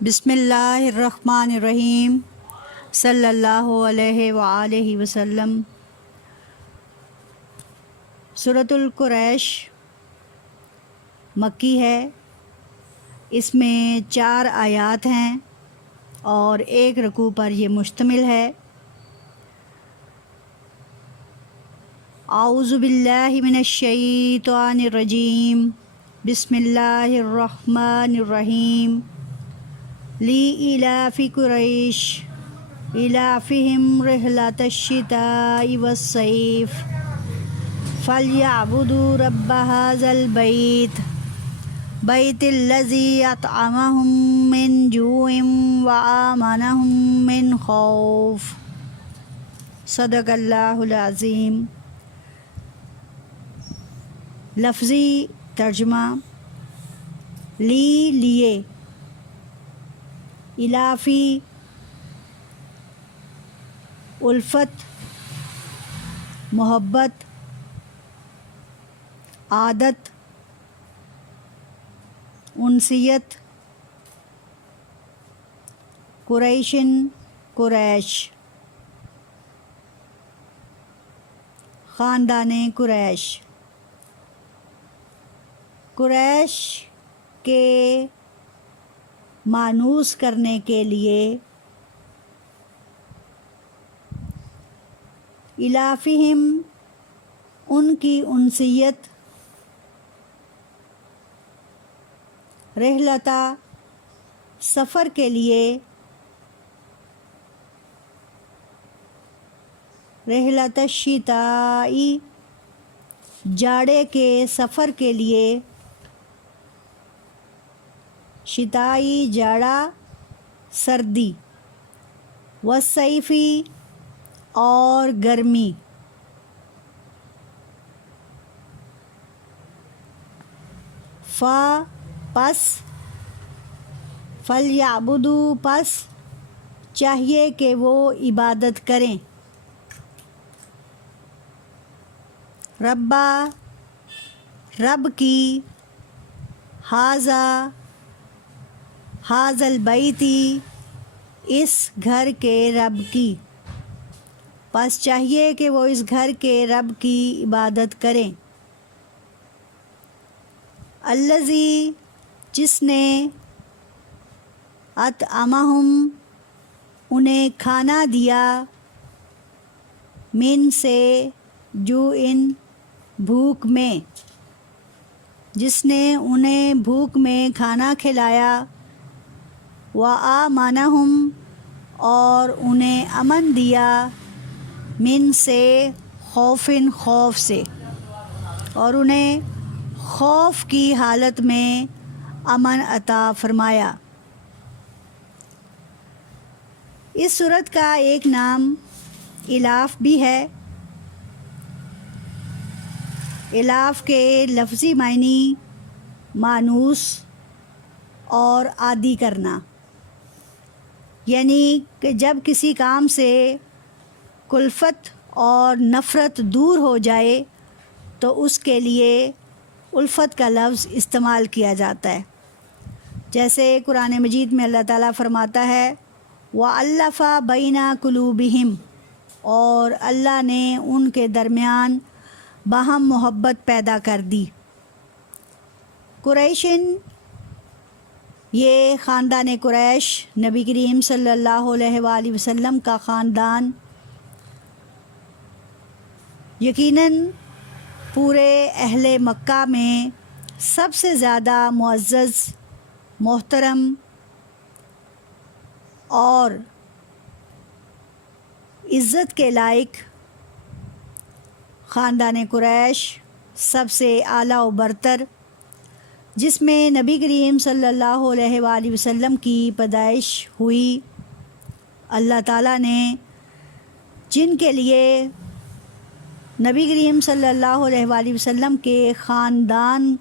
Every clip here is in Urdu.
بسم اللہ الرحمن الرحیم صلی اللہ علیہ وآلہ وسلم۔ سورۃ القریش مکی ہے۔ اس میں 4 آیات ہیں اور 1 رکوع پر یہ مشتمل ہے۔ اعوذ باللہ من الشیطان الرجیم، بسم اللہ الرحمن الرحیم۔ لإلاف قریش إلافهم رحلة الشتاء والصيف فليعبدوا رب هذا البيت الذي أطعمهم من جوع وآمنهم من خوف۔ صدق اللہ العظیم۔ لفظی ترجمہ: لیے، الافی الفت، محبت، عادت، انسیت، قریشن قریش، خاندان قریش۔ قریش کے مانوس کرنے کے لیے الافہم ان کی انسیت، رحلتا سفر کے لیے، رحلت الشتائی جاڑے کے سفر کے لیے، شتائی جاڑا سردی، والصیفی اور گرمی۔ پس فلیعبدوا پس چاہیے کہ وہ عبادت کریں، رب کی، ھذا البیتی اس گھر کے رب کی، پس چاہیے کہ وہ اس گھر کے رب کی عبادت کریں۔ الذی جس نے، اطعمہم انہیں کھانا دیا، من سے، جوعن بھوک میں، جس نے انہیں بھوک میں کھانا کھلایا، وآمنہم اور انہیں امن دیا، من سے، خوفن خوف سے، اور انہیں خوف کی حالت میں امن عطا فرمایا۔ اس سورت کا ایک نام الاف بھی ہے۔ الاف کے لفظی معنی مانوس اور عادی کرنا، یعنی کہ جب کسی کام سے کلفت اور نفرت دور ہو جائے تو اس کے لیے الفت کا لفظ استعمال کیا جاتا ہے۔ جیسے قرآن مجید میں اللہ تعالیٰ فرماتا ہے وَأَلَّفَ بَيْنَ قُلُوبِهِمْ، اور اللہ نے ان کے درمیان باہم محبت پیدا کر دی۔ قریشن، یہ خاندان قریش نبی کریم صلی اللہ علیہ وآلہ وسلم کا خاندان یقیناً پورے اہل مکہ میں سب سے زیادہ معزز، محترم اور عزت کے لائق خاندان قریش سب سے اعلیٰ و برتر، جس میں نبی کریم صلی اللہ علیہ وآلہ وسلم کی پیدائش ہوئی۔ اللہ تعالیٰ نے جن کے لیے نبی کریم صلی اللہ علیہ وآلہ وسلم کے خاندان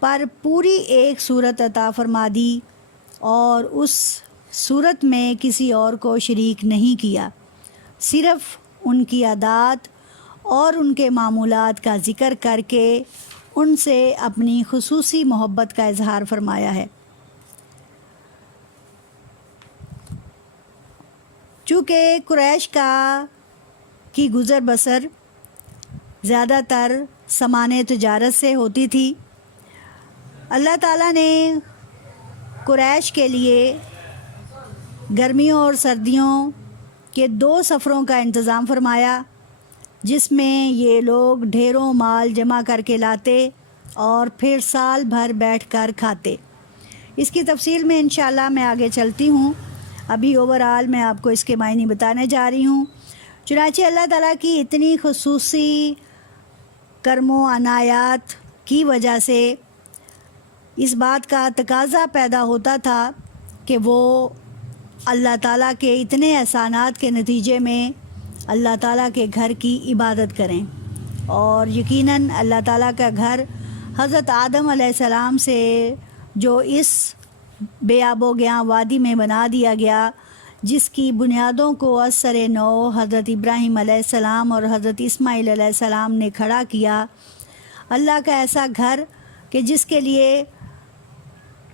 پر پوری ایک صورت عطا فرما دی اور اس صورت میں کسی اور کو شریک نہیں کیا، صرف ان کی عادات اور ان کے معمولات کا ذکر کر کے ان سے اپنی خصوصی محبت کا اظہار فرمایا ہے۔ چونکہ قریش کی گزر بسر زیادہ تر سامان تجارت سے ہوتی تھی، اللہ تعالیٰ نے قریش کے لیے گرمیوں اور سردیوں کے 2 سفروں کا انتظام فرمایا، جس میں یہ لوگ ڈھیروں مال جمع کر کے لاتے اور پھر سال بھر بیٹھ کر کھاتے۔ اس کی تفصیل میں انشاءاللہ میں آگے چلتی ہوں، ابھی اوورآل میں آپ کو اس کے معنی بتانے جا رہی ہوں۔ چنانچہ اللہ تعالیٰ کی اتنی خصوصی کرم و عنایات کی وجہ سے اس بات کا تقاضا پیدا ہوتا تھا کہ وہ اللہ تعالیٰ کے اتنے احسانات کے نتیجے میں اللہ تعالیٰ کے گھر کی عبادت کریں، اور یقیناً اللہ تعالیٰ کا گھر حضرت آدم علیہ السلام سے جو اس بے آب و گیاں وادی میں بنا دیا گیا، جس کی بنیادوں کو از سر نو حضرت ابراہیم علیہ السلام اور حضرت اسماعیل علیہ السلام نے کھڑا کیا، اللہ کا ایسا گھر کہ جس کے لیے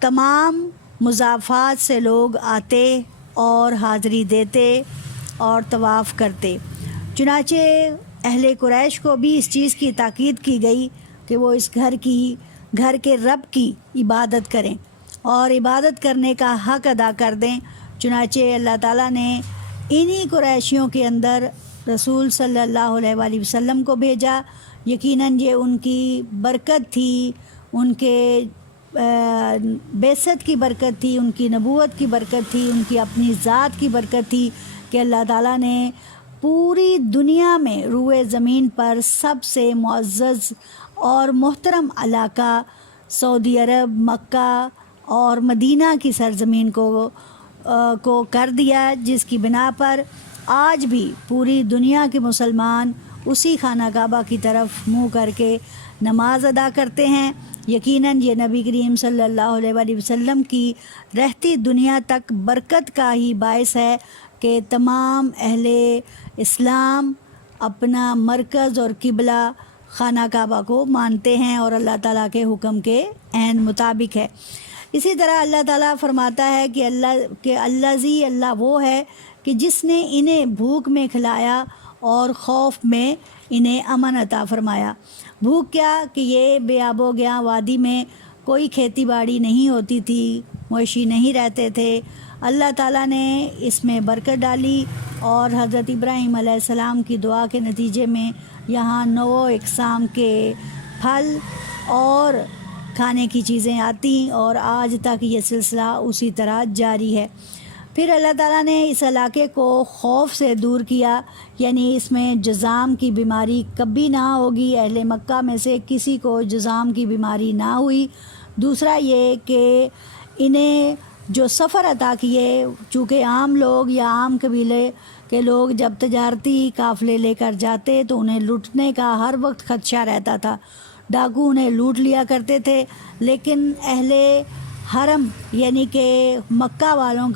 تمام مضافات سے لوگ آتے اور حاضری دیتے اور طواف کرتے۔ چنانچہ اہل قریش کو بھی اس چیز کی تاکید کی گئی کہ وہ اس گھر کے رب کی عبادت کریں اور عبادت کرنے کا حق ادا کر دیں۔ چنانچہ اللہ تعالیٰ نے انہی قریشیوں کے اندر رسول صلی اللہ علیہ وآلہ وسلم کو بھیجا۔ یقیناً یہ ان کی برکت تھی، ان کے بعثت کی برکت تھی، ان کی نبوت کی برکت تھی، ان کی اپنی ذات کی برکت تھی کہ اللہ تعالیٰ نے پوری دنیا میں روئے زمین پر سب سے معزز اور محترم علاقہ سعودی عرب، مکہ اور مدینہ کی سرزمین کو کر دیا، جس کی بنا پر آج بھی پوری دنیا کے مسلمان اسی خانہ کعبہ کی طرف منہ کر کے نماز ادا کرتے ہیں۔ یقیناً یہ نبی کریم صلی اللہ علیہ وآلہ وسلم کی رہتی دنیا تک برکت کا ہی باعث ہے کہ تمام اہل اسلام اپنا مرکز اور قبلہ خانہ کعبہ کو مانتے ہیں اور اللہ تعالیٰ کے حکم کے عین مطابق ہے۔ اسی طرح اللہ تعالیٰ فرماتا ہے کہ اللہ وہ ہے کہ جس نے انہیں بھوک میں کھلایا اور خوف میں انہیں امن عطا فرمایا۔ بھوک کیا کہ یہ بے آب و گیاں وادی میں کوئی کھیتی باڑی نہیں ہوتی تھی، مویشی نہیں رہتے تھے، اللہ تعالیٰ نے اس میں برکت ڈالی اور حضرت ابراہیم علیہ السلام کی دعا کے نتیجے میں یہاں 9 اقسام کے پھل اور کھانے کی چیزیں آتی اور آج تک یہ سلسلہ اسی طرح جاری ہے۔ پھر اللہ تعالیٰ نے اس علاقے کو خوف سے دور کیا، یعنی اس میں جذام کی بیماری کبھی نہ ہوگی، اہل مکہ میں سے کسی کو جذام کی بیماری نہ ہوئی۔ دوسرا یہ کہ انہیں جو سفر عطا کیے، چونکہ عام لوگ یا عام قبیلے کے لوگ جب تجارتی قافلے لے کر جاتے تو انہیں لوٹنے کا ہر وقت خدشہ رہتا تھا، ڈاکو انہیں لوٹ لیا کرتے تھے، لیکن اہل حرم یعنی کہ مکہ والوں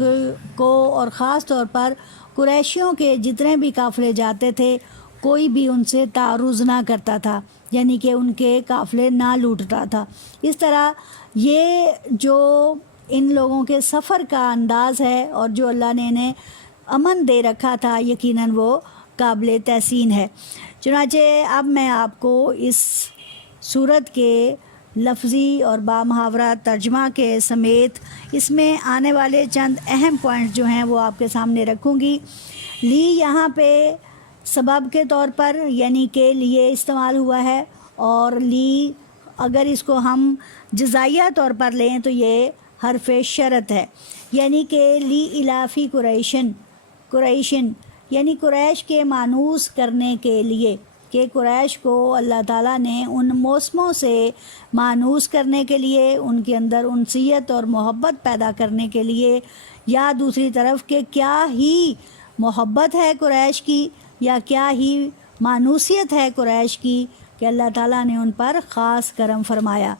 کو اور خاص طور پر قریشیوں کے جتنے بھی قافلے جاتے تھے کوئی بھی ان سے تعرض نہ کرتا تھا، یعنی کہ ان کے قافلے نہ لوٹتا تھا۔ اس طرح یہ جو ان لوگوں کے سفر کا انداز ہے اور جو اللہ نے انہیں امن دے رکھا تھا، یقیناً وہ قابل تحسین ہے۔ چنانچہ اب میں آپ کو اس سورت کے لفظی اور بامحاورہ ترجمہ کے سمیت اس میں آنے والے چند اہم پوائنٹس جو ہیں وہ آپ کے سامنے رکھوں گی۔ لی یہاں پہ سبب کے طور پر یعنی کہ لیے استعمال ہوا ہے، اور لی اگر اس کو ہم جزائیہ طور پر لیں تو یہ حرف شرط ہے، یعنی کہ لی الافی قریشن یعنی قریش کے مانوس کرنے کے لیے، کہ قریش کو اللہ تعالیٰ نے ان موسموں سے مانوس کرنے کے لیے، ان کے اندر انسیت اور محبت پیدا کرنے کے لیے، یا دوسری طرف کہ کیا ہی محبت ہے قریش کی یا کیا ہی مانوسیت ہے قریش کی کہ اللہ تعالیٰ نے ان پر خاص کرم فرمایا۔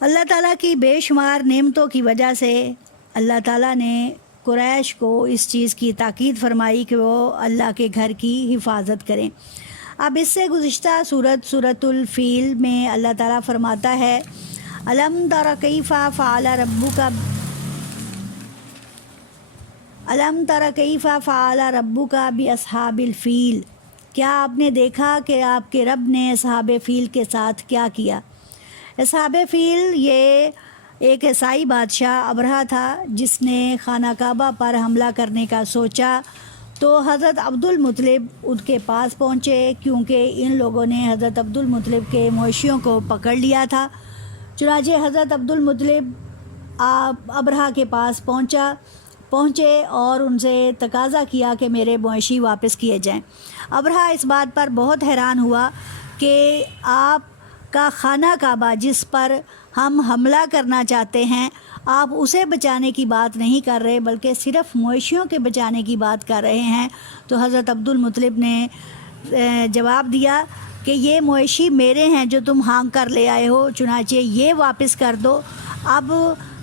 اللہ تعالیٰ کی بے شمار نعمتوں کی وجہ سے اللہ تعالیٰ نے قریش کو اس چیز کی تاکید فرمائی کہ وہ اللہ کے گھر کی حفاظت کریں۔ اب اس سے گزشتہ سورۃ الفیل میں اللہ تعالیٰ فرماتا ہے الم تر کیف فعل ربک علم تر کیف فعل ربک باصحاب الفیل، کیا آپ نے دیکھا کہ آپ کے رب نے اصحاب فیل کے ساتھ کیا کیا؟ اصحاب فیل یہ ایک عیسائی بادشاہ ابرہہ تھا جس نے خانہ کعبہ پر حملہ کرنے کا سوچا، تو حضرت عبد المطلب ان کے پاس پہنچے، کیونکہ ان لوگوں نے حضرت عبد المطلب کے مویشیوں کو پکڑ لیا تھا۔ چنانچہ حضرت عبد المطلب ابرہہ کے پاس پہنچے اور ان سے تقاضا کیا کہ میرے مویشی واپس کیے جائیں۔ ابرہہ اس بات پر بہت حیران ہوا کہ آپ کا خانہ کعبہ جس پر ہم حملہ کرنا چاہتے ہیں، آپ اسے بچانے کی بات نہیں کر رہے بلکہ صرف مویشیوں کے بچانے کی بات کر رہے ہیں۔ تو حضرت عبد المطلب نے جواب دیا کہ یہ مویشی میرے ہیں جو تم ہانک کر لے آئے ہو، چنانچہ یہ واپس کر دو۔ اب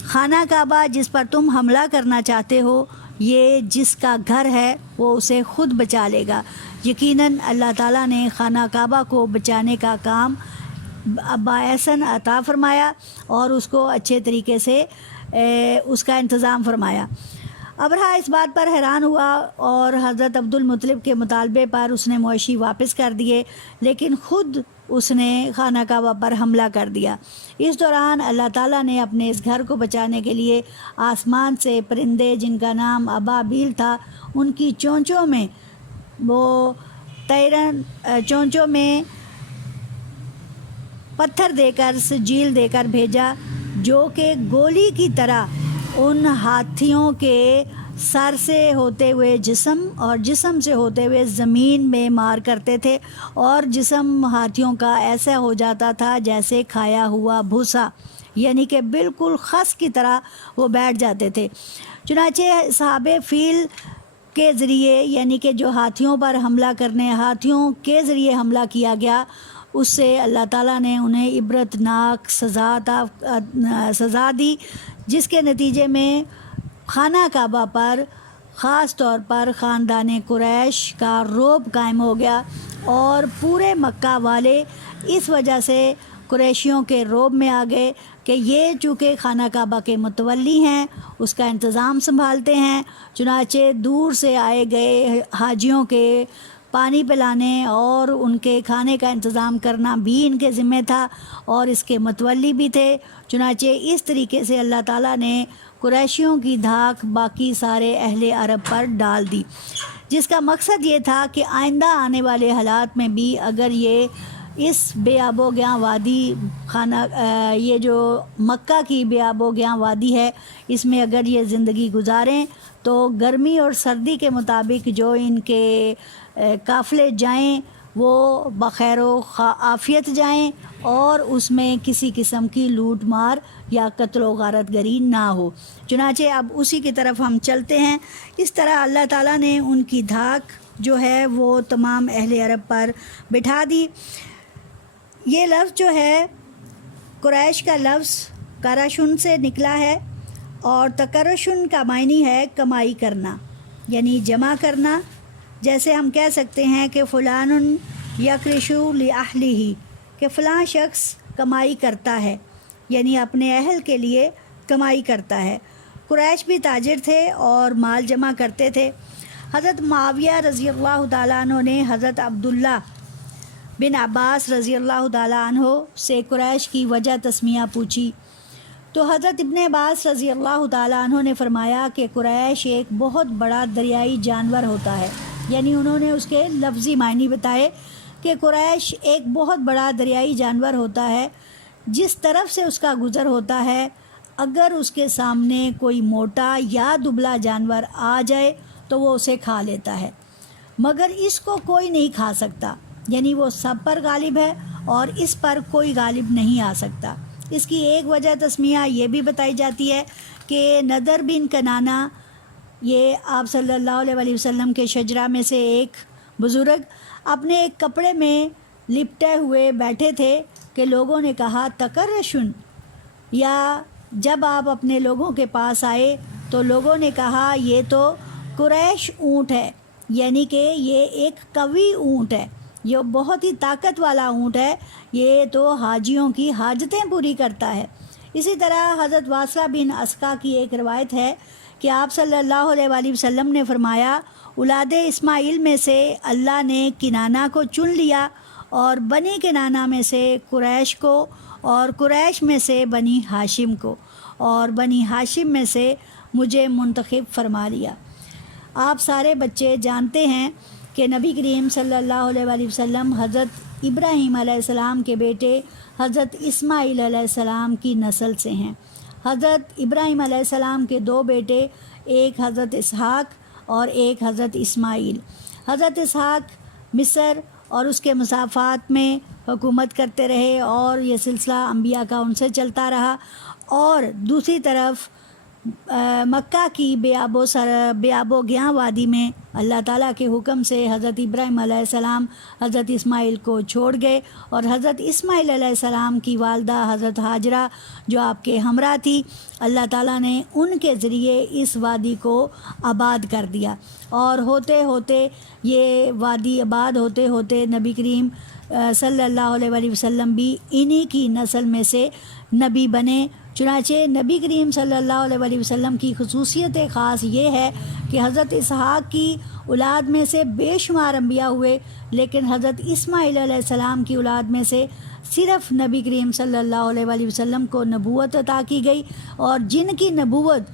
خانہ کعبہ جس پر تم حملہ کرنا چاہتے ہو، یہ جس کا گھر ہے وہ اسے خود بچا لے گا۔ یقیناً اللہ تعالیٰ نے خانہ کعبہ کو بچانے کا کام باعثاً عطا فرمایا اور اس کو اچھے طریقے سے اس کا انتظام فرمایا۔ ابرہہ اس بات پر حیران ہوا اور حضرت عبد المطلب کے مطالبے پر اس نے مویشی واپس کر دیے، لیکن خود اس نے خانہ کعبہ پر حملہ کر دیا۔ اس دوران اللہ تعالیٰ نے اپنے اس گھر کو بچانے کے لیے آسمان سے پرندے جن کا نام ابابیل تھا، ان کی چونچوں میں چونچوں میں پتھر دے کر سجیل دے کر بھیجا، جو کہ گولی کی طرح ان ہاتھیوں کے سر سے ہوتے ہوئے جسم اور جسم سے ہوتے ہوئے زمین میں مار کرتے تھے، اور جسم ہاتھیوں کا ایسا ہو جاتا تھا جیسے کھایا ہوا بھوسا، یعنی کہ بالکل خس کی طرح وہ بیٹھ جاتے تھے۔ چنانچہ صحاب فیل کے ذریعے، یعنی کہ جو ہاتھیوں پر حملہ کرنے، ہاتھیوں کے ذریعے حملہ کیا گیا، اس سے اللہ تعالیٰ نے انہیں عبرتناک سزا دی، جس کے نتیجے میں خانہ کعبہ پر خاص طور پر خاندان قریش کا رعب قائم ہو گیا، اور پورے مکہ والے اس وجہ سے قریشیوں کے رعب میں آ گئے کہ یہ چونکہ خانہ کعبہ کے متولی ہیں، اس کا انتظام سنبھالتے ہیں، چنانچہ دور سے آئے گئے حاجیوں کے پانی پلانے اور ان کے کھانے کا انتظام کرنا بھی ان کے ذمہ تھا، اور اس کے متولی بھی تھے۔ چنانچہ اس طریقے سے اللہ تعالیٰ نے قریشیوں کی دھاک باقی سارے اہل عرب پر ڈال دی، جس کا مقصد یہ تھا کہ آئندہ آنے والے حالات میں بھی اگر یہ اس بے آب و گیاں وادی یہ جو مکہ کی بے آب و گیاں وادی ہے، اس میں اگر یہ زندگی گزاریں تو گرمی اور سردی کے مطابق جو ان کے قافلے جائیں وہ بخیر و عافیت جائیں، اور اس میں کسی قسم کی لوٹ مار یا قتل و غارت گری نہ ہو۔ چنانچہ اب اسی کی طرف ہم چلتے ہیں۔ اس طرح اللہ تعالیٰ نے ان کی دھاک جو ہے وہ تمام اہل عرب پر بٹھا دی۔ یہ لفظ جو ہے قریش کا لفظ کرشن سے نکلا ہے، اور تکرشن کا معنی ہے کمائی کرنا، یعنی جمع کرنا۔ جیسے ہم کہہ سکتے ہیں کہ فلان یکرشو لأہلہ، کہ فلاں شخص کمائی کرتا ہے، یعنی اپنے اہل کے لیے کمائی کرتا ہے۔ قریش بھی تاجر تھے اور مال جمع کرتے تھے۔ حضرت معاویہ رضی اللہ تعالیٰ عنہ نے حضرت عبداللہ بن عباس رضی اللہ تعالیٰ عنہ سے قریش کی وجہ تسمیہ پوچھی، تو حضرت ابن عباس رضی اللہ تعالیٰ عنہ نے فرمایا کہ قریش ایک بہت بڑا دریائی جانور ہوتا ہے، یعنی انہوں نے اس کے لفظی معنی بتائے کہ قریش ایک بہت بڑا دریائی جانور ہوتا ہے، جس طرف سے اس کا گزر ہوتا ہے، اگر اس کے سامنے کوئی موٹا یا دبلا جانور آ جائے تو وہ اسے کھا لیتا ہے، مگر اس کو کوئی نہیں کھا سکتا، یعنی وہ سب پر غالب ہے اور اس پر کوئی غالب نہیں آ سکتا۔ اس کی ایک وجہ تسمیہ یہ بھی بتائی جاتی ہے کہ نضر بن کنانہ، یہ آپ صلی اللہ علیہ وسلم کے شجرہ میں سے ایک بزرگ، اپنے ایک کپڑے میں لپٹے ہوئے بیٹھے تھے کہ لوگوں نے کہا تکرشن، یا جب آپ اپنے لوگوں کے پاس آئے تو لوگوں نے کہا یہ تو قریش اونٹ ہے، یعنی کہ یہ ایک قوی اونٹ ہے، یہ بہت ہی طاقت والا اونٹ ہے، یہ تو حاجیوں کی حاجتیں پوری کرتا ہے۔ اسی طرح حضرت واصلہ بن اسقا کی ایک روایت ہے کہ آپ صلی اللہ علیہ وآلہ وسلم نے فرمایا، اولاد اسماعیل میں سے اللہ نے کنانہ کو چن لیا، اور بنی کنانہ میں سے قریش کو، اور قریش میں سے بنی ہاشم کو، اور بنی ہاشم میں سے مجھے منتخب فرما لیا۔ آپ سارے بچے جانتے ہیں کہ نبی کریم صلی اللہ علیہ وآلہ وسلم حضرت ابراہیم علیہ السلام کے بیٹے حضرت اسماعیل علیہ السلام کی نسل سے ہیں۔ حضرت ابراہیم علیہ السلام کے دو بیٹے، ایک حضرت اسحاق اور ایک حضرت اسماعیل۔ حضرت اسحاق مصر اور اس کے مسافات میں حکومت کرتے رہے، اور یہ سلسلہ انبیاء کا ان سے چلتا رہا، اور دوسری طرف مکہ کی بیاب و گیاں وادی میں اللہ تعالیٰ کے حکم سے حضرت ابراہیم علیہ السلام حضرت اسماعیل کو چھوڑ گئے، اور حضرت اسماعیل علیہ السلام کی والدہ حضرت ہاجرہ جو آپ کے ہمراہ تھی، اللہ تعالیٰ نے ان کے ذریعے اس وادی کو آباد کر دیا، اور ہوتے ہوتے یہ وادی آباد ہوتے ہوتے نبی کریم صلی اللہ علیہ وآلہ وسلم بھی انہی کی نسل میں سے نبی بنے۔ چنانچہ نبی کریم صلی اللہ علیہ وآلہ وسلم کی خصوصیت خاص یہ ہے کہ حضرت اسحاق کی اولاد میں سے بے شمار انبیاء ہوئے، لیکن حضرت اسماعیل علیہ السلام کی اولاد میں سے صرف نبی کریم صلی اللہ علیہ وآلہ وسلم کو نبوت عطا کی گئی، اور جن کی نبوت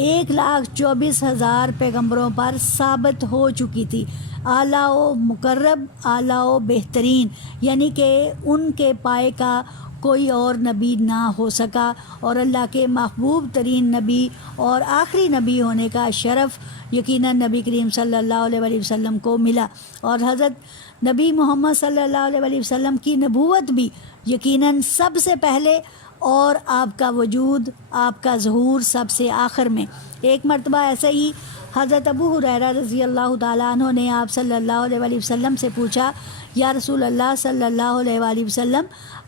1,24,000 پیغمبروں پر ثابت ہو چکی تھی، اعلیٰ و مقرب، اعلیٰ و بہترین، یعنی کہ ان کے پائے کا کوئی اور نبی نہ ہو سکا، اور اللہ کے محبوب ترین نبی اور آخری نبی ہونے کا شرف یقیناً نبی کریم صلی اللہ علیہ وآلہ وسلم کو ملا، اور حضرت نبی محمد صلی اللہ علیہ وآلہ وسلم کی نبوت بھی یقیناً سب سے پہلے، اور آپ کا وجود، آپ کا ظہور سب سے آخر میں۔ ایک مرتبہ ایسے ہی حضرت ابو ہریرہ رضی اللہ تعالیٰ عنہ نے آپ صلی اللہ علیہ وآلہ وسلم سے پوچھا، یا رسول اللہ صلی اللہ علیہ وآلہ وسلم،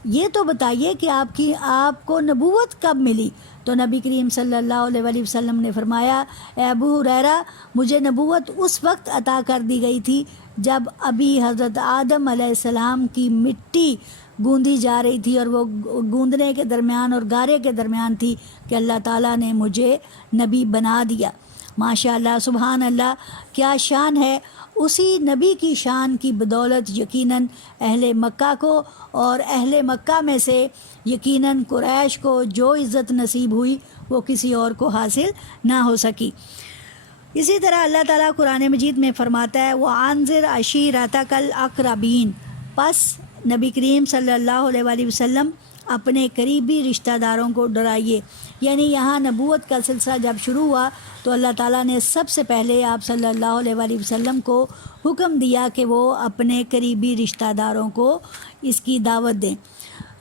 یہ تو بتائیے کہ آپ کو نبوت کب ملی؟ تو نبی کریم صلی اللہ علیہ وآلہ وسلم نے فرمایا، اے ابو ہریرہ، مجھے نبوت اس وقت عطا کر دی گئی تھی جب ابھی حضرت آدم علیہ السلام کی مٹی گوندھی جا رہی تھی، اور وہ گوندنے کے درمیان اور گارے کے درمیان تھی کہ اللہ تعالیٰ نے مجھے نبی بنا دیا۔ ماشاء اللہ، سبحان اللہ، کیا شان ہے! اسی نبی کی شان کی بدولت یقیناً اہل مکہ کو، اور اہل مکہ میں سے یقیناً قریش کو جو عزت نصیب ہوئی وہ کسی اور کو حاصل نہ ہو سکی۔ اسی طرح اللہ تعالیٰ قرآن مجید میں فرماتا ہے، وَأَنذِرْ عَشِيرَتَكَ الْأَقْرَبِينَ، پس نبی کریم صلی اللہ علیہ وآلہ وسلم اپنے قریبی رشتہ داروں کو ڈرائیے۔ یعنی یہاں نبوت کا سلسلہ جب شروع ہوا تو اللہ تعالیٰ نے سب سے پہلے آپ صلی اللہ علیہ وآلہ وسلم کو حکم دیا کہ وہ اپنے قریبی رشتہ داروں کو اس کی دعوت دیں۔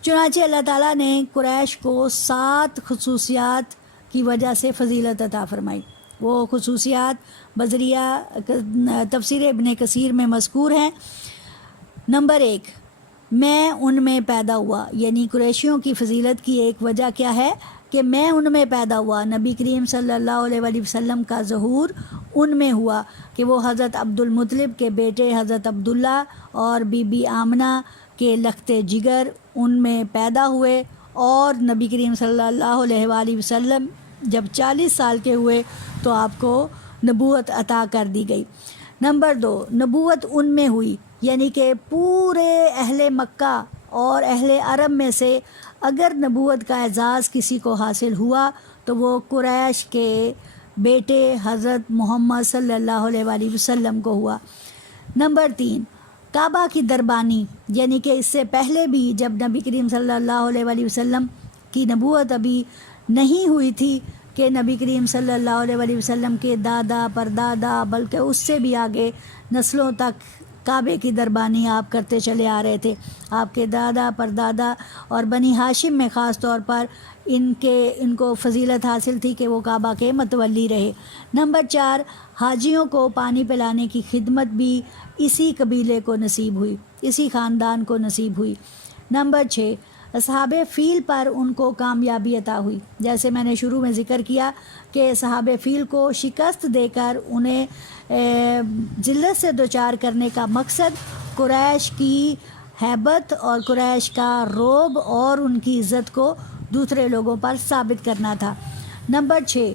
چنانچہ اللہ تعالیٰ نے قریش کو 7 خصوصیات کی وجہ سے فضیلت عطا فرمائی۔ وہ خصوصیات بذریعہ تفسیر ابن کثیر میں مذکور ہیں۔ نمبر 1، میں ان میں پیدا ہوا، یعنی قریشیوں کی فضیلت کی ایک وجہ کیا ہے کہ میں ان میں پیدا ہوا۔ نبی کریم صلی اللہ علیہ وآلہ وسلم کا ظہور ان میں ہوا کہ وہ حضرت عبد المطلب کے بیٹے حضرت عبداللہ اور بی بی آمنہ کے لخت جگر ان میں پیدا ہوئے، اور نبی کریم صلی اللہ علیہ وآلہ وسلم جب 40 سال کے ہوئے تو آپ کو نبوت عطا کر دی گئی۔ نمبر 2، نبوت ان میں ہوئی، یعنی کہ پورے اہل مکہ اور اہل عرب میں سے اگر نبوت کا اعزاز کسی کو حاصل ہوا تو وہ قریش کے بیٹے حضرت محمد صلی اللہ علیہ وآلہ وسلم کو ہوا۔ نمبر 3، کعبہ کی دربانی، یعنی کہ اس سے پہلے بھی جب نبی کریم صلی اللہ علیہ وآلہ وسلم کی نبوت ابھی نہیں ہوئی تھی کہ نبی کریم صلی اللہ علیہ وآلہ وسلم کے دادا پردادا بلکہ اس سے بھی آگے نسلوں تک کعبے کی دربانی آپ کرتے چلے آ رہے تھے۔ آپ کے دادا پردادا اور بنی ہاشم میں خاص طور پر ان کو فضیلت حاصل تھی کہ وہ کعبہ کے متولی رہے۔ نمبر 4، حاجیوں کو پانی پلانے کی خدمت بھی اسی قبیلے کو نصیب ہوئی، اسی خاندان کو نصیب ہوئی۔ نمبر 6، اصحاب فیل پر ان کو کامیابی عطا ہوئی، جیسے میں نے شروع میں ذکر کیا کہ اصحاب فیل کو شکست دے کر انہیں ذلت سے دوچار کرنے کا مقصد قریش کی ہیبت اور قریش کا رعب اور ان کی عزت کو دوسرے لوگوں پر ثابت کرنا تھا۔ نمبر 6،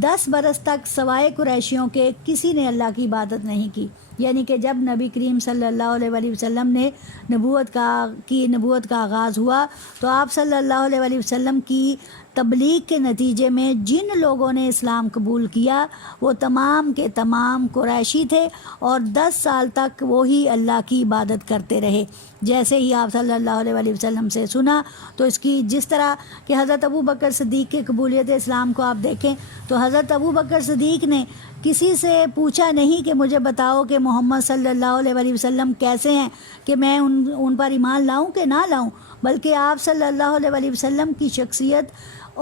10 برس تک سوائے قریشیوں کے کسی نے اللہ کی عبادت نہیں کی، یعنی کہ جب نبی کریم صلی اللہ علیہ وآلہ وسلم نے نبوت کا آغاز ہوا تو آپ صلی اللہ علیہ وآلہ وسلم کی تبلیغ کے نتیجے میں جن لوگوں نے اسلام قبول کیا وہ تمام کے تمام قریشی تھے، اور 10 سال تک وہی اللہ کی عبادت کرتے رہے۔ جیسے ہی آپ صلی اللہ علیہ وآلہ وسلم سے سنا تو اس کی جس طرح کہ حضرت ابو بکر صدیق کے قبولیت اسلام کو آپ دیکھیں تو حضرت ابو بکر صدیق نے کسی سے پوچھا نہیں کہ مجھے بتاؤ کہ محمد صلی اللہ علیہ وآلہ وسلم کیسے ہیں کہ میں ان پر ایمان لاؤں کہ نہ لاؤں، بلکہ آپ صلی اللہ علیہ وآلہ وسلم کی شخصیت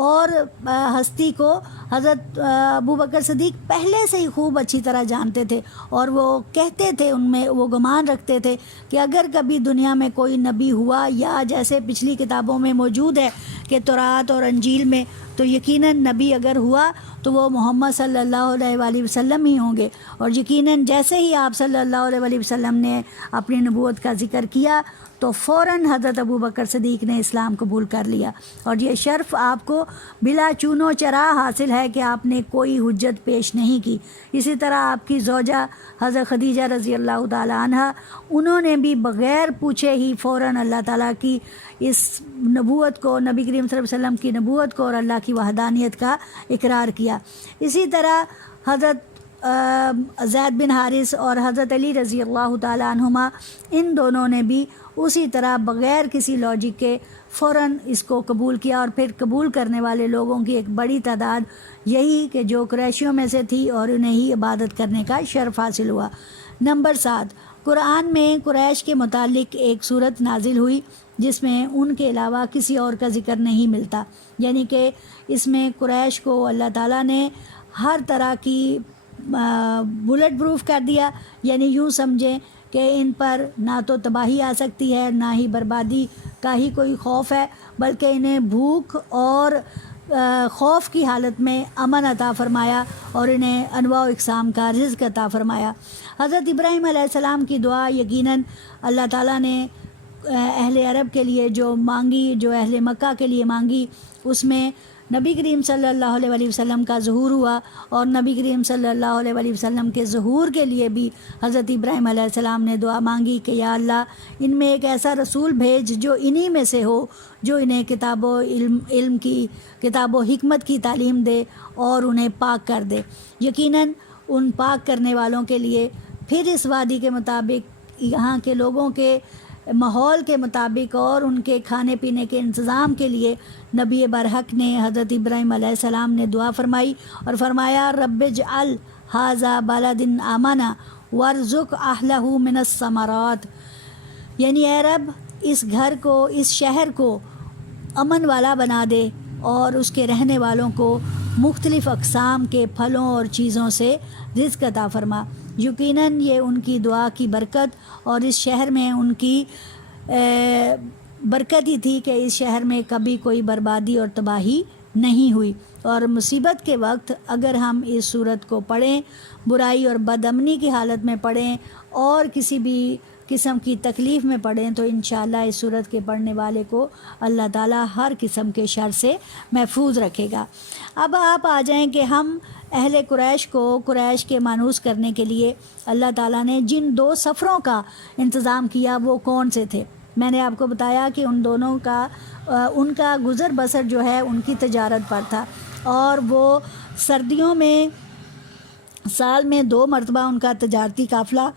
اور ہستی کو حضرت ابو بکر صدیق پہلے سے ہی خوب اچھی طرح جانتے تھے، اور وہ کہتے تھے، ان میں وہ گمان رکھتے تھے کہ اگر کبھی دنیا میں کوئی نبی ہوا، یا جیسے پچھلی کتابوں میں موجود ہے کہ تورات اور انجیل میں، تو یقیناً نبی اگر ہوا تو وہ محمد صلی اللہ علیہ وآلہ وسلم ہی ہوں گے۔ اور یقیناً جیسے ہی آپ صلی اللہ علیہ وآلہ وسلم نے اپنی نبوت کا ذکر کیا تو فوراً حضرت ابو بکر صدیق نے اسلام قبول کر لیا، اور یہ شرف آپ کو بلا چون و چرا حاصل ہے کہ آپ نے کوئی حجت پیش نہیں کی۔ اسی طرح آپ کی زوجہ حضرت خدیجہ رضی اللہ تعالی عنہ، انہوں نے بھی بغیر پوچھے ہی فوراً اللہ تعالیٰ کی اس نبوت کو، نبی کریم صلی اللہ علیہ وسلم کی نبوت کو اور اللہ کی وحدانیت کا اقرار کیا۔ اسی طرح حضرت زید بن حارث اور حضرت علی رضی اللہ تعالی عنہما، ان دونوں نے بھی اسی طرح بغیر کسی لاجک کے فوراً اس کو قبول کیا، اور پھر قبول کرنے والے لوگوں کی ایک بڑی تعداد یہی کہ جو قریشیوں میں سے تھی، اور انہیں ہی عبادت کرنے کا شرف حاصل ہوا۔ نمبر 7، قرآن میں قریش کے متعلق ایک صورت نازل ہوئی جس میں ان کے علاوہ کسی اور کا ذکر نہیں ملتا، یعنی کہ اس میں قریش کو اللہ تعالیٰ نے ہر طرح کی بلٹ پروف کر دیا، یعنی یوں سمجھیں کہ ان پر نہ تو تباہی آ سکتی ہے، نہ ہی بربادی کا ہی کوئی خوف ہے، بلکہ انہیں بھوک اور خوف کی حالت میں امن عطا فرمایا، اور انہیں انواع و اقسام کا رزق عطا فرمایا۔ حضرت ابراہیم علیہ السلام کی دعا یقیناً اللہ تعالیٰ نے اہل عرب کے لیے جو مانگی، جو اہل مکہ کے لیے مانگی، اس میں نبی کریم صلی اللہ علیہ وآلہ وسلم کا ظہور ہوا، اور نبی کریم صلی اللہ علیہ وآلہ وسلم کے ظہور کے لیے بھی حضرت ابراہیم علیہ السلام نے دعا مانگی کہ یا اللہ ان میں ایک ایسا رسول بھیج جو انہی میں سے ہو، جو انہیں کتاب و علم کی، کتاب و حکمت کی تعلیم دے اور انہیں پاک کر دے۔ یقیناً ان پاک کرنے والوں کے لیے پھر اس وادی کے مطابق، یہاں کے لوگوں کے ماحول کے مطابق اور ان کے کھانے پینے کے انتظام کے لیے نبی برحق نے، حضرت ابراہیم علیہ السلام نے دعا فرمائی اور فرمایا رب اجعل ھذا بلد آمنا وارزق اہلہ من الثمرات، یعنی اے رب اس گھر کو، اس شہر کو امن والا بنا دے اور اس کے رہنے والوں کو مختلف اقسام کے پھلوں اور چیزوں سے رزق عطا فرما۔ یقیناً یہ ان کی دعا کی برکت اور اس شہر میں ان کی برکت ہی تھی کہ اس شہر میں کبھی کوئی بربادی اور تباہی نہیں ہوئی۔ اور مصیبت کے وقت اگر ہم اس صورت کو پڑھیں، برائی اور بدامنی کی حالت میں پڑھیں اور کسی بھی قسم کی تکلیف میں پڑھیں تو انشاءاللہ اس صورت کے پڑھنے والے کو اللہ تعالیٰ ہر قسم کے شر سے محفوظ رکھے گا۔ اب آپ آ جائیں کہ ہم اہل قریش کو قریش کے مانوس کرنے کے لیے اللہ تعالیٰ نے جن 2 سفروں کا انتظام کیا وہ کون سے تھے۔ میں نے آپ کو بتایا کہ ان دونوں کا ان کا گزر بسر جو ہے ان کی تجارت پر تھا، اور وہ سردیوں میں سال میں 2 مرتبہ ان کا تجارتی قافلہ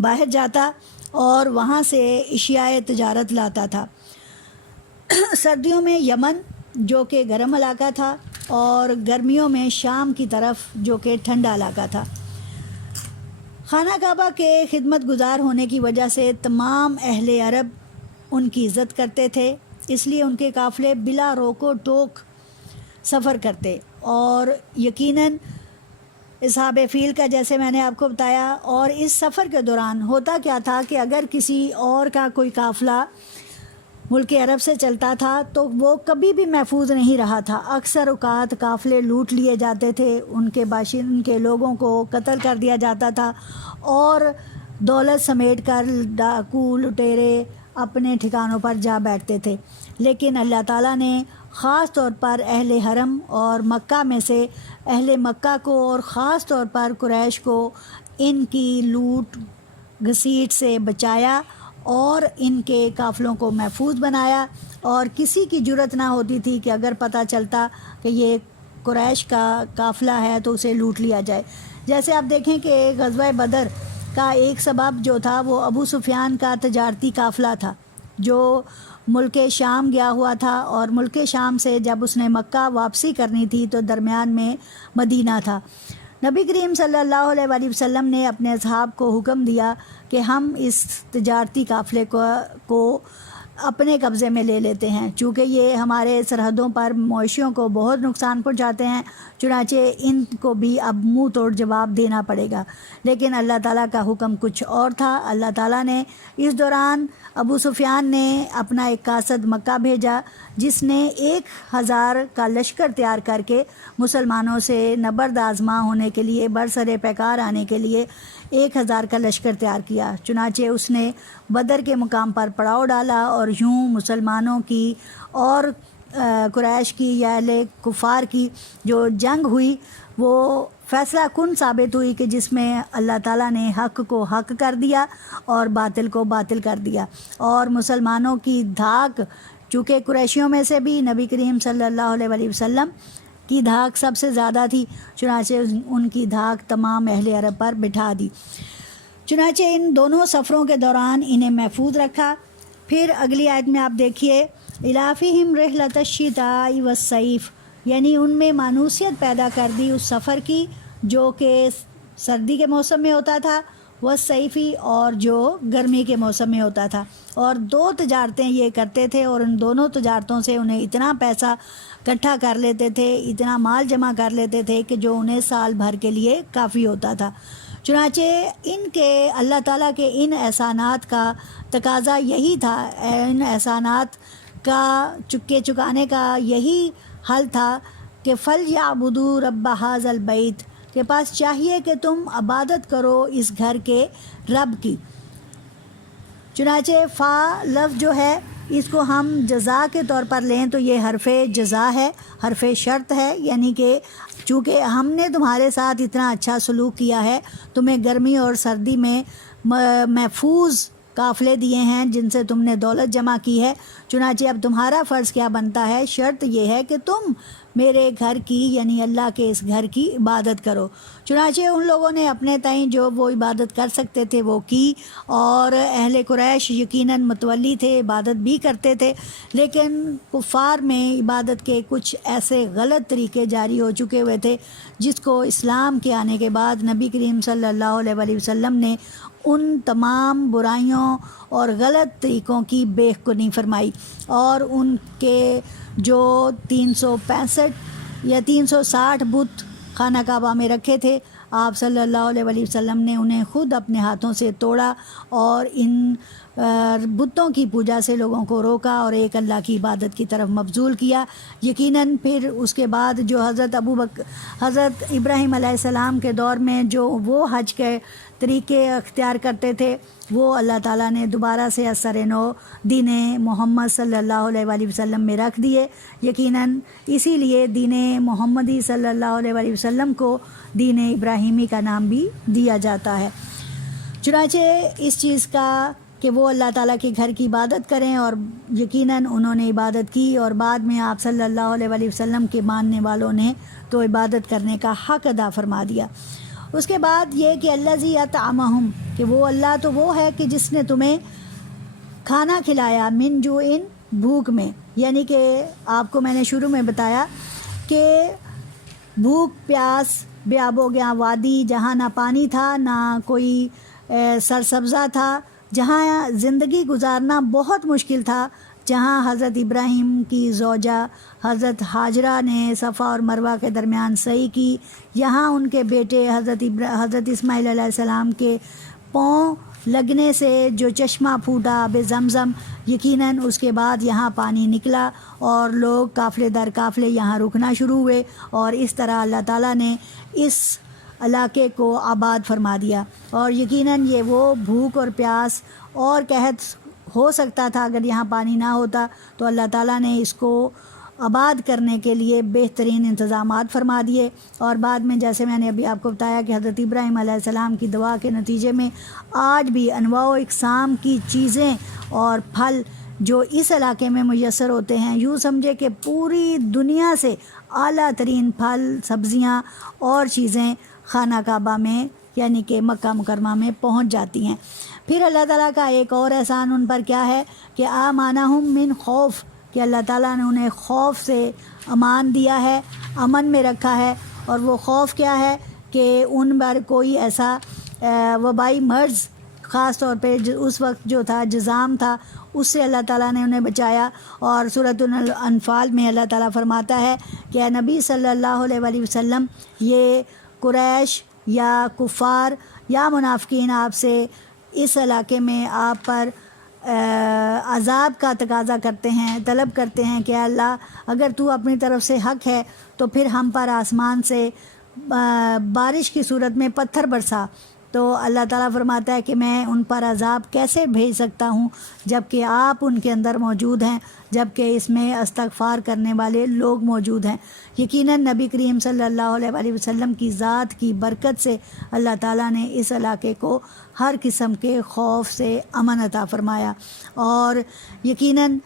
باہر جاتا اور وہاں سے اشیاء تجارت لاتا تھا۔ سردیوں میں یمن جو کہ گرم علاقہ تھا، اور گرمیوں میں شام کی طرف جو کہ ٹھنڈا علاقہ تھا۔ خانہ کعبہ کے خدمت گزار ہونے کی وجہ سے تمام اہل عرب ان کی عزت کرتے تھے، اس لیے ان کے قافلے بلا روک و ٹوک سفر کرتے، اور یقیناً اصحاب فیل کا جیسے میں نے آپ کو بتایا۔ اور اس سفر کے دوران ہوتا کیا تھا کہ اگر کسی اور کا کوئی قافلہ ملک عرب سے چلتا تھا تو وہ کبھی بھی محفوظ نہیں رہا تھا، اکثر اوقات قافلے لوٹ لیے جاتے تھے، ان کے لوگوں کو قتل کر دیا جاتا تھا، اور دولت سمیٹ کر ڈاکو لٹیرے اپنے ٹھکانوں پر جا بیٹھتے تھے، لیکن اللہ تعالیٰ نے خاص طور پر اہل حرم اور مکہ میں سے اہل مکہ کو اور خاص طور پر قریش کو ان کی لوٹ گھسیٹ سے بچایا اور ان کے قافلوں کو محفوظ بنایا، اور کسی کی جرت نہ ہوتی تھی کہ اگر پتہ چلتا کہ یہ قریش کا قافلہ ہے تو اسے لوٹ لیا جائے۔ جیسے آپ دیکھیں کہ غزوہ بدر کا ایک سبب جو تھا وہ ابو سفیان کا تجارتی قافلہ تھا جو ملک شام گیا ہوا تھا، اور ملک شام سے جب اس نے مکہ واپسی کرنی تھی تو درمیان میں مدینہ تھا۔ نبی کریم صلی اللہ علیہ وآلہ وسلم نے اپنے اصحاب کو حکم دیا کہ ہم اس تجارتی قافلے کو اپنے قبضے میں لے لیتے ہیں، چونکہ یہ ہمارے سرحدوں پر مویشیوں کو بہت نقصان پہنچاتے ہیں، چنانچہ ان کو بھی اب منہ توڑ جواب دینا پڑے گا۔ لیکن اللہ تعالیٰ کا حکم کچھ اور تھا۔ اللہ تعالیٰ نے اس دوران ابو سفیان نے اپنا ایک قاصد مکہ بھیجا، جس نے 1000 کا لشکر تیار کر کے مسلمانوں سے نبرد آزما ہونے کے لیے، برسر پیکار آنے کے لیے 1000 کا لشکر تیار کیا۔ چنانچہ اس نے بدر کے مقام پر پڑاؤ ڈالا، اور یوں مسلمانوں کی اور قریش کی یا اہل کفار کی جو جنگ ہوئی وہ فیصلہ کن ثابت ہوئی، کہ جس میں اللہ تعالیٰ نے حق کو حق کر دیا اور باطل کو باطل کر دیا، اور مسلمانوں کی دھاک، چونکہ قریشیوں میں سے بھی نبی کریم صلی اللہ علیہ وآلہ وسلم کی دھاک سب سے زیادہ تھی، چنانچہ ان کی دھاک تمام اہل عرب پر بٹھا دی۔ چنانچہ ان دونوں سفروں کے دوران انہیں محفوظ رکھا۔ پھر اگلی آیت میں آپ دیکھیے، الافہم رحلۃ الشتاء والصیف، یعنی ان میں مانوسیت پیدا کر دی اس سفر کی جو کہ سردی کے موسم میں ہوتا تھا، والصیفی، اور جو گرمی کے موسم میں ہوتا تھا، اور 2 تجارتیں یہ کرتے تھے، اور ان دونوں تجارتوں سے انہیں اتنا پیسہ اکٹھا کر لیتے تھے، اتنا مال جمع کر لیتے تھے کہ جو انہیں سال بھر کے لیے کافی ہوتا تھا۔ چنانچہ ان کے اللہ تعالیٰ کے ان احسانات کا تقاضا یہی تھا، ان احسانات کا چکانے کا یہی حل تھا کہ فَلْيَعْبُدُوا رَبَّ هَٰذَا الْبَيْتِ، کے پاس چاہیے کہ تم عبادت کرو اس گھر کے رب کی۔ چنانچہ فا لفظ جو ہے اس کو ہم جزا کے طور پر لیں تو یہ حرف جزا ہے، حرف شرط ہے، یعنی کہ چونکہ ہم نے تمہارے ساتھ اتنا اچھا سلوک کیا ہے، تمہیں گرمی اور سردی میں محفوظ قافلے دیے ہیں جن سے تم نے دولت جمع کی ہے، چنانچہ اب تمہارا فرض کیا بنتا ہے؟ شرط یہ ہے کہ تم میرے گھر کی، یعنی اللہ کے اس گھر کی عبادت کرو۔ چنانچہ ان لوگوں نے اپنے تئیں جو وہ عبادت کر سکتے تھے وہ کی، اور اہل قریش یقیناً متولی تھے، عبادت بھی کرتے تھے، لیکن کفار میں عبادت کے کچھ ایسے غلط طریقے جاری ہو چکے ہوئے تھے جس کو اسلام کے آنے کے بعد نبی کریم صلی اللہ علیہ وآلہ وسلم نے ان تمام برائیوں اور غلط طریقوں کی بیخ-کنی فرمائی، اور ان کے جو 365 یا 360 بت خانہ کعبہ میں رکھے تھے، آپ صلی اللہ علیہ وآلہ وسلم نے انہیں خود اپنے ہاتھوں سے توڑا اور ان بتوں کی پوجا سے لوگوں کو روکا اور ایک اللہ کی عبادت کی طرف مبذول کیا۔ یقیناً پھر اس کے بعد جو حضرت ابراہیم علیہ السلام کے دور میں جو وہ حج کے طریقے اختیار کرتے تھے وہ اللہ تعالیٰ نے دوبارہ سے اثر نو دین محمد صلی اللہ علیہ وآلہ وسلم میں رکھ دیے۔ یقیناً اسی لیے دین محمدی صلی اللہ علیہ وآلہ وسلم کو دین ابراہیمی کا نام بھی دیا جاتا ہے۔ چنانچہ اس چیز کا کہ وہ اللہ تعالیٰ کے گھر کی عبادت کریں، اور یقیناً انہوں نے عبادت کی، اور بعد میں آپ صلی اللہ علیہ وآلہ وسلم کے ماننے والوں نے تو عبادت کرنے کا حق ادا فرما دیا۔ اس کے بعد یہ کہ الذی اطعمہم، کہ وہ اللہ تو وہ ہے کہ جس نے تمہیں کھانا کھلایا، من جوع، بھوک میں، یعنی کہ آپ کو میں نے شروع میں بتایا کہ بھوک پیاس بے آب و گیا وادی، جہاں نہ پانی تھا نہ کوئی سرسبزہ تھا، جہاں زندگی گزارنا بہت مشکل تھا، جہاں حضرت ابراہیم کی زوجہ حضرت ہاجرہ نے صفا اور مروہ کے درمیان سعی کی، یہاں ان کے بیٹے حضرت اسماعیل علیہ السلام کے پاؤں لگنے سے جو چشمہ پھوٹا آب زمزم، یقیناً اس کے بعد یہاں پانی نکلا اور لوگ قافلے در قافلے یہاں رکنا شروع ہوئے، اور اس طرح اللہ تعالیٰ نے اس علاقے کو آباد فرما دیا، اور یقیناً یہ وہ بھوک اور پیاس اور قحط ہو سکتا تھا اگر یہاں پانی نہ ہوتا تو اللہ تعالیٰ نے اس کو آباد کرنے کے لیے بہترین انتظامات فرما دیے، اور بعد میں جیسے میں نے ابھی آپ کو بتایا کہ حضرت ابراہیم علیہ السلام کی دعا کے نتیجے میں آج بھی انواع و اقسام کی چیزیں اور پھل جو اس علاقے میں میسر ہوتے ہیں، یوں سمجھے کہ پوری دنیا سے اعلیٰ ترین پھل، سبزیاں اور چیزیں خانہ کعبہ میں یعنی کہ مکہ مکرمہ میں پہنچ جاتی ہیں۔ پھر اللہ تعالیٰ کا ایک اور احسان ان پر کیا ہے کہ آمانہم من خوف، کہ اللہ تعالیٰ نے انہیں خوف سے امان دیا ہے، امن میں رکھا ہے۔ اور وہ خوف کیا ہے کہ ان پر کوئی ایسا وبائی مرض خاص طور پہ اس وقت جو تھا جذام تھا، اس سے اللہ تعالیٰ نے انہیں بچایا۔ اور سورۃ الانفال میں اللہ تعالیٰ فرماتا ہے کہ اے نبی صلی اللہ علیہ وآلہ وسلم، یہ قریش یا کفار یا منافقین آپ سے اس علاقے میں آپ پر عذاب کا تقاضا کرتے ہیں، طلب کرتے ہیں کہ اللہ اگر تو اپنی طرف سے حق ہے تو پھر ہم پر آسمان سے بارش کی صورت میں پتھر برسا۔ تو اللہ تعالیٰ فرماتا ہے کہ میں ان پر عذاب کیسے بھیج سکتا ہوں جب کہ آپ ان کے اندر موجود ہیں، جب کہ اس میں استغفار کرنے والے لوگ موجود ہیں۔ یقیناً نبی کریم صلی اللہ علیہ وآلہ وسلم کی ذات کی برکت سے اللہ تعالیٰ نے اس علاقے کو ہر قسم کے خوف سے امن عطا فرمایا، اور یقیناً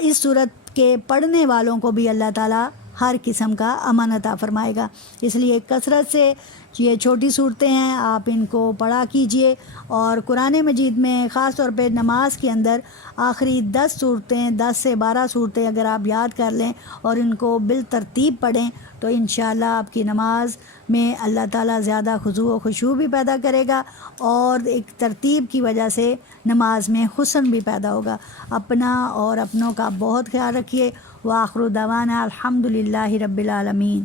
اس صورت کے پڑھنے والوں کو بھی اللہ تعالیٰ ہر قسم کا امن عطا فرمائے گا۔ اس لیے کثرت سے یہ چھوٹی صورتیں ہیں، آپ ان کو پڑھا کیجئے، اور قرآن مجید میں خاص طور پہ نماز کے اندر آخری 10 صورتیں، 10 سے 12 صورتیں اگر آپ یاد کر لیں اور ان کو بالترتیب پڑھیں تو انشاءاللہ آپ کی نماز میں اللہ تعالیٰ زیادہ خضوع و خشوع بھی پیدا کرے گا، اور ایک ترتیب کی وجہ سے نماز میں حسن بھی پیدا ہوگا۔ اپنا اور اپنوں کا بہت خیال رکھیے۔ وآخر دعوانا الحمدللہ رب العالمین۔